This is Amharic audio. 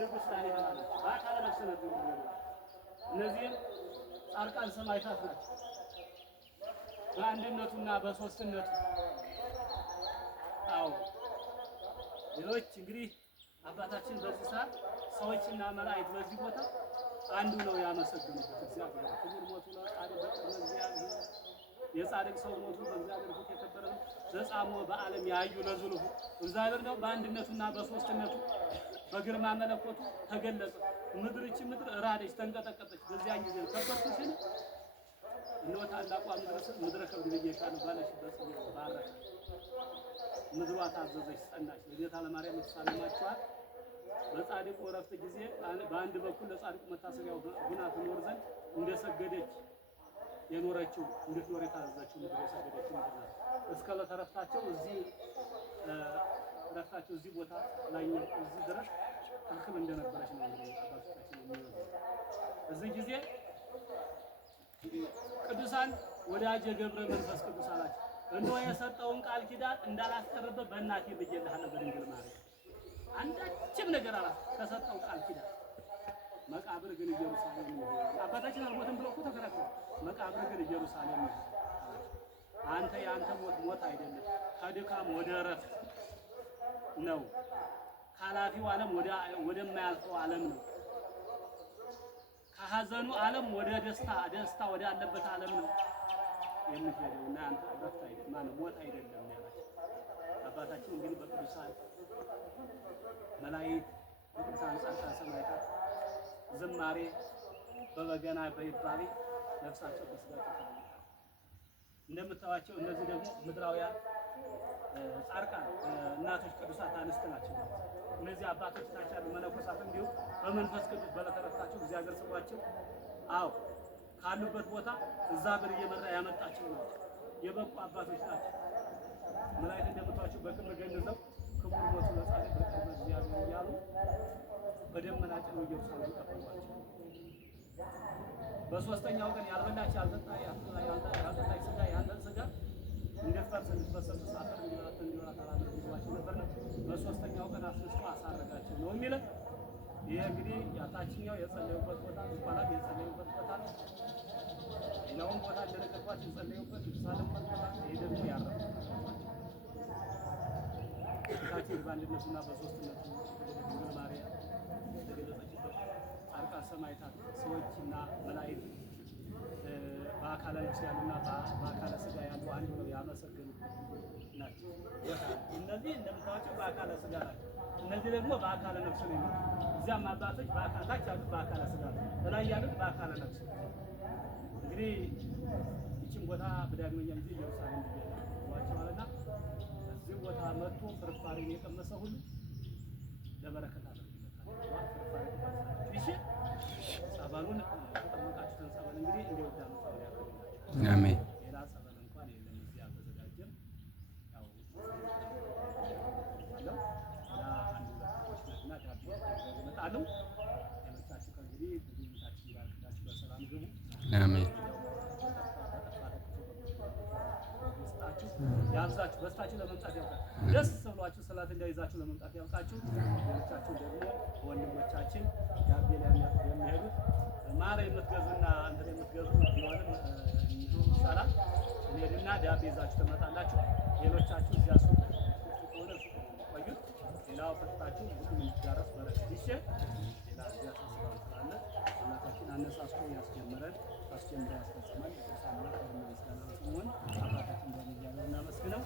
ንጉሥ ላሊበላ ናቸው። በአካለ ነፍስ ነው። እነዚህም ጻድቃን ሰማዕታት ናቸው። በአንድነቱና በሶስትነቱ አዎ ሌሎች እንግዲህ አባታችን በዚህ ሰዓት ሰዎችና መላእክት በዚህ ቦታ አንዱ ነው ያመሰግኑበት። እግዚአብሔር ክቡር ሞቱ ለጻድቅ በቅድመ እግዚአብሔር የጻድቅ ሰው ሞቱ በእግዚአብሔር ፊት የከበረ ነው። ዘጻሞ በዓለም ያዩ ለዝሉሁ እግዚአብሔር ነው በአንድነቱና በሶስትነቱ በግርማ መለኮቱ ተገለጸ። ምድርች ምድር ራደች ተንቀጠቀጠች። በዚያን ጊዜ ከበርቱ ሲል እነሆ ታላቋ ምድረ ከብድ ብዬሻለሁ ባለሽበት ባረከ። ምድሯ ታዘዘች ጸናች። ለጌታ ለማርያም የተሳለማችኋት በጻድቁ ዕረፍት ጊዜ በአንድ በኩል ለጻድቁ መታሰቢያው ሆና ትኖር ዘንድ እንደሰገደች የኖረችው እንድትኖር የታዘዘችው ምድር የሰገደችው ምድር ናት። እስከ ዕለተ ዕረፍታቸው እዚህ ዕረፍታቸው እዚህ ቦታ ላይ እዚህ ድረስ ክልክል እንደነበረች ነው አባቶቻችን የሚወዱ። እዚህ ጊዜ ቅዱሳን ወዳጄ ገብረ መንፈስ ቅዱስ አላቸው እነሆ የሰጠውን ቃል ኪዳን እንዳላስቀርበት በእናቴ ብዬልሃለሁ በድንግል ማርያም አንዳችም ነገር አላ ከሰጠው ቃል ኪዳን መቃብር ግን ኢየሩሳሌም ነው። አባታችን አልሞትም ብለው እኮ ተከራከሩ። መቃብር ግን ኢየሩሳሌም ነው። አንተ ያንተ ሞት አይደለም፣ ከድካም ወደ ዕረፍት ነው። ከኃላፊው ዓለም ወደማያልፈው ዓለም ነው። ከሐዘኑ ዓለም ወደ ደስታ ወደ አለበት ዓለም ነው የምትሄደው እና አንተ ዕረፍት አይደለም ማለት ሞት አይደለም ያላቸው አባታችን እንግዲህ በቅዱሳን መላእክት በቅዱሳን ጻድቃን ሰማዕታት ዝማሬ በበገና በይባቤ ነፍሳቸው በስጋቸው ተለይታ እንደምታዋቸው እነዚህ ደግሞ ምድራውያን ጻድቃን እናቶች ቅዱሳት አንስት ናቸው። እነዚህ አባቶች ናቸው ያሉ መነኮሳት እንዲሁ በመንፈስ ቅዱስ በለተረፍታቸው እግዚአብሔር ስሟቸው አዎ ካሉበት ቦታ እዛ ብር እየመራ ያመጣቸው ነው። የበቁ አባቶች ናቸው። መላእክት እንደምታዋቸው በክብር ገንዘው ክቡር ሞቱ ለጻድቅ በቅድመ እግዚአብሔር እያሉ በደመና ጭነው ኢየሩሳሌም ቀበሏቸው። በሶስተኛው ቀን ያልበላች ያልጠጣች ስጋ ያለን ስጋ እንደፈርስ እንድትበሰብስ አፈር እንዲሆናት አላደረጓቸው ነበርና በሶስተኛው ቀን አስነስቶ አሳረጋቸው ነው የሚለው። ይሄ እንግዲህ ያታችኛው የጸለዩበት ቦታ ይባላል። የጸለዩበት ቦታ ነው። ሌላውን ቦታ እንደነገርኳችሁ የጸለዩበት የተሳለሙበት ቦታ ይሄ ደግሞ ያረፉበት ታችን በአንድነቱና በሶስትነቱ ድንግል ማርያም የተገለጸችበት ጻድቃን ሰማዕታት ሰዎችና መላእክት በአካለ ነፍስ ያሉና በአካለ ስጋ ያሉ አንዱ ነው ያመሰግኑ ናቸው። እነዚህ እንደምታውቁት በአካለ ስጋ ናቸው። እነዚህ ደግሞ በአካለ ነፍስ ነው የሚሉት። እዚያም አባቶች በአካላች ያሉት በአካለ ስጋ ነው፣ በላይ ያሉት በአካለ ነፍስ። እንግዲህ ይህችን ቦታ በዳግመኛ ጊዜ ኢየሩሳሌም ይገኛልና እዚህ ቦታ መጥቶ ፍርፋሪን የቀመሰ ሁሉ ለበረከት አድርጎታል። እሺ ጸበሉን ተጠመቃችሁ ጸበል እንግዲህ እንደወዳኑ ጸበል ያደርግላችሁ። አሜን። ሌላ ጸበል እንኳን የለም እዚህ አልተዘጋጀም። ያው እና ዳቦ ይመጣሉ። ለምሳችሁ ከእንግዲህ ብዙዎቻችሁ ይባርካችሁ በሰላም ግቡ። አሜን። ያብዛችሁ በስታችሁ ለመምጣት ያብቃችሁ። ደስ ብሏችሁ ሰላት እንዳይዛችሁ ለመምጣት ያብቃችሁ። ሌሎቻችሁ ደግሞ ወንድሞቻችን ዳቤ ላይ የሚሄዱት ማር የምትገዙና እንትን የምትገዙ ቢሆንም ይሻላል። እንሄድና ዳቤ ይዛችሁ ትመጣላችሁ። ሌሎቻችሁ እዚያ ሱቅ ሆነ ሱቅ ቆዩ። ሌላው ፈጥታችሁ ሁሉም ይጋረስ በረከት ይሸጥ። ሌላ እዚያ ተስፋው ስላለ አምላካችን አነሳስቶ ያስጀመረን አስጀምሮ ያስፈጽማል። የተሳመረ ምስጋና ሲሆን አባታችን በሚያለው እናመስግነው።